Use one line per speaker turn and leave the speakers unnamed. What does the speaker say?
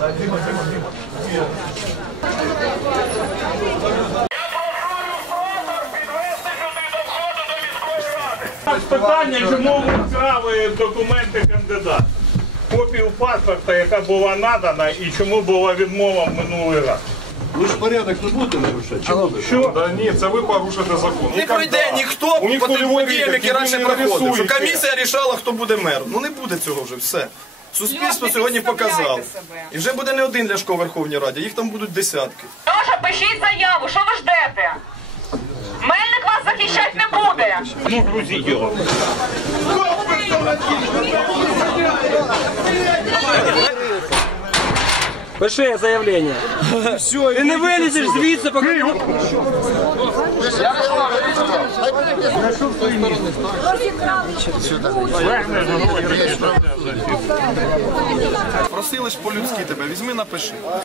Питання, чому ви вкрали документи кандидата? Копію паспорта, яка була надана, і чому була відмова в минулий раз?
Ви ж порядок не будете нарушати?
Що?
Да ні, це ви порушите закон.
Не пройде ніхто по тим подіям, які раніше проходив. Що комісія рішала, хто буде мером. Ну не буде цього вже, все. Суспільство сьогодні показало. І вже буде не один Ляшко в Верховній Раді, їх там будуть десятки.
Льоша, пишіть заяву, що ви ждете? Мельник вас захищати не буде.
Ну, грузіть його.
Пиши заявлення. Ти не вилізеш звідси, поки...
Просили ж по-людськи тебе, візьми, напиши.